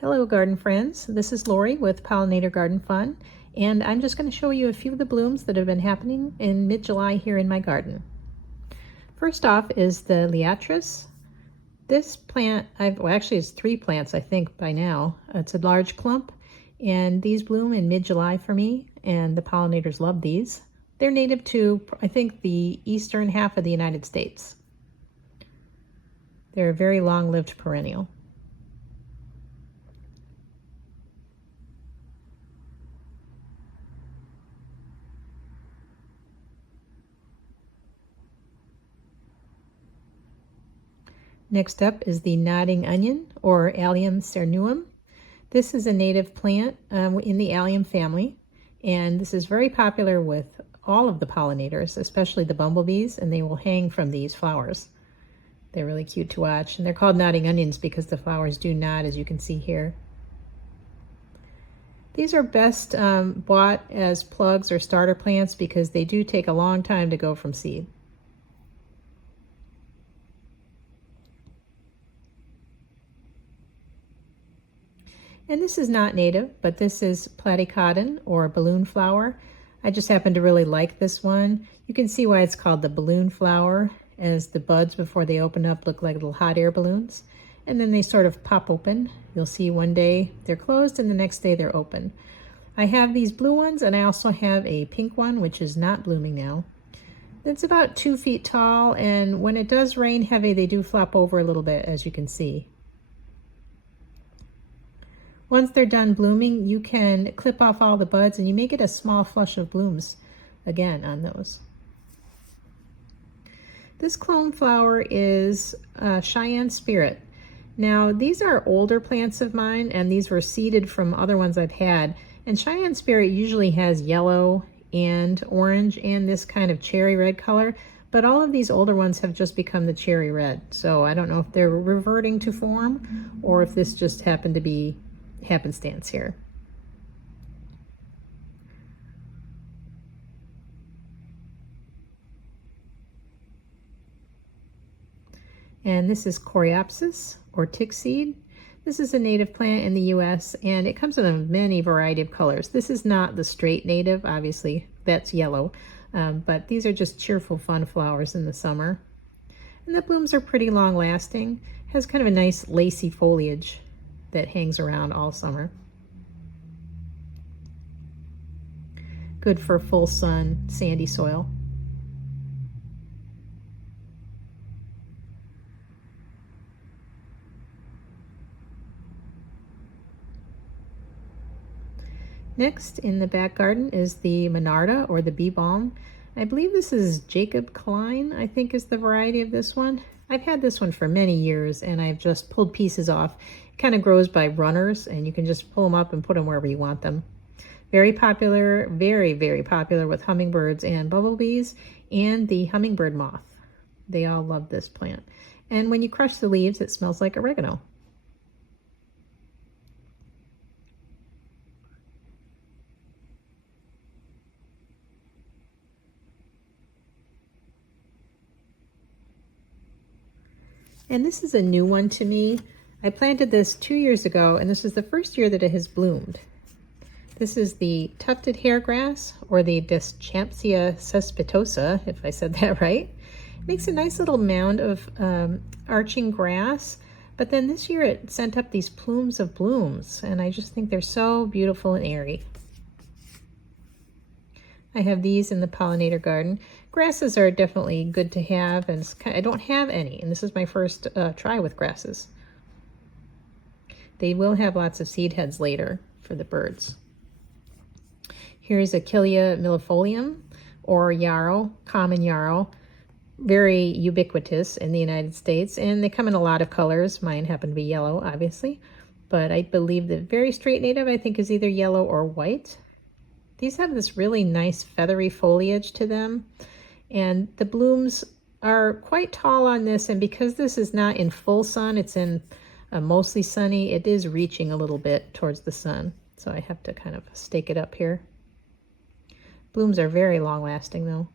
Hello garden friends, this is Lori with Pollinator Garden Fun, and I'm just going to show you a few of the blooms that have been happening in mid-July here in my garden. First off is the Liatris. This plant, actually it's 3 plants I think by now. It's a large clump and these bloom in mid-July for me, and the pollinators love these. They're native to, I think, the eastern half of the United States. They're a very long-lived perennial. Next up is the nodding onion, or Allium cernuum. This is a native plant in the allium family, and this is very popular with all of the pollinators, especially the bumblebees, and they will hang from these flowers. They're really cute to watch, and they're called nodding onions because the flowers do nod, as you can see here. These are best bought as plugs or starter plants because they do take a long time to go from seed. And this is not native, but this is platycodon, or balloon flower. I just happen to really like this one. You can see why it's called the balloon flower, as the buds before they open up look like little hot air balloons. And then they sort of pop open. You'll see one day they're closed and the next day they're open. I have these blue ones, and I also have a pink one, which is not blooming now. It's about 2 feet tall, and when it does rain heavy, they do flop over a little bit, as you can see. Once they're done blooming, you can clip off all the buds and you may get a small flush of blooms again on those. This coneflower is Cheyenne Spirit. Now, these are older plants of mine, and these were seeded from other ones I've had. And Cheyenne Spirit usually has yellow and orange and this kind of cherry red color, but all of these older ones have just become the cherry red. So I don't know if they're reverting to form or if this just happened to be happenstance here. And this is Coreopsis, or tick seed. This is a native plant in the US, and it comes in a many variety of colors. This is not the straight native, obviously that's yellow, but these are just cheerful, fun flowers in the summer. And the blooms are pretty long lasting. It has kind of a nice lacy foliage that hangs around all summer. Good for full sun, sandy soil. Next in the back garden is the Monarda, or the bee balm. I believe this is Jacob Klein, I think is the variety of this one. I've had this one for many years, and I've just pulled pieces off. It kind of grows by runners, and you can just pull them up and put them wherever you want them. Very popular, very, very popular with hummingbirds and bumblebees and the hummingbird moth. They all love this plant. And when you crush the leaves, it smells like oregano. And this is a new one to me. I planted this 2 years ago, and this is the first year that it has bloomed. This is the tufted hairgrass, or the Deschampsia cespitosa, if I said that right. It makes a nice little mound of arching grass, but then this year it sent up these plumes of blooms, and I just think they're so beautiful and airy. I have these in the pollinator garden. Grasses are definitely good to have, and I don't have any, and this is my first try with grasses. They will have lots of seed heads later for the birds. Here's Achillea millefolium, or yarrow, common yarrow, very ubiquitous in the United States, and they come in a lot of colors. Mine happen to be yellow, obviously, but I believe the very straight native, I think, is either yellow or white. These have this really nice feathery foliage to them, and the blooms are quite tall on this, and because this is not in full sun, it's in mostly sunny, it is reaching a little bit towards the sun, so I have to kind of stake it up here. Blooms are very long lasting though.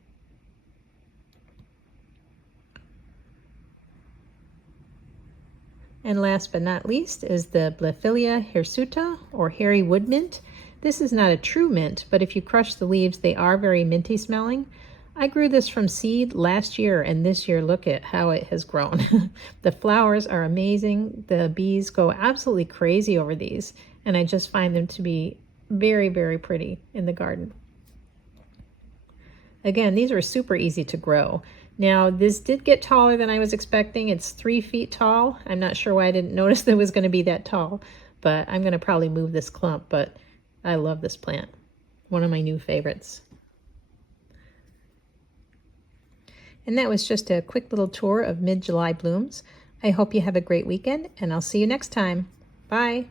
And last but not least is the Blephila hirsuta, or hairy wood mint. This is not a true mint, but if you crush the leaves, they are very minty smelling. I grew this from seed last year, and this year, look at how it has grown. The flowers are amazing. The bees go absolutely crazy over these, and I just find them to be very, very pretty in the garden. Again, these are super easy to grow. Now, this did get taller than I was expecting. It's 3 feet tall. I'm not sure why I didn't notice that it was going to be that tall, but I'm going to probably move this clump, but I love this plant. One of my new favorites. And that was just a quick little tour of mid-July blooms. I hope you have a great weekend, and I'll see you next time. Bye.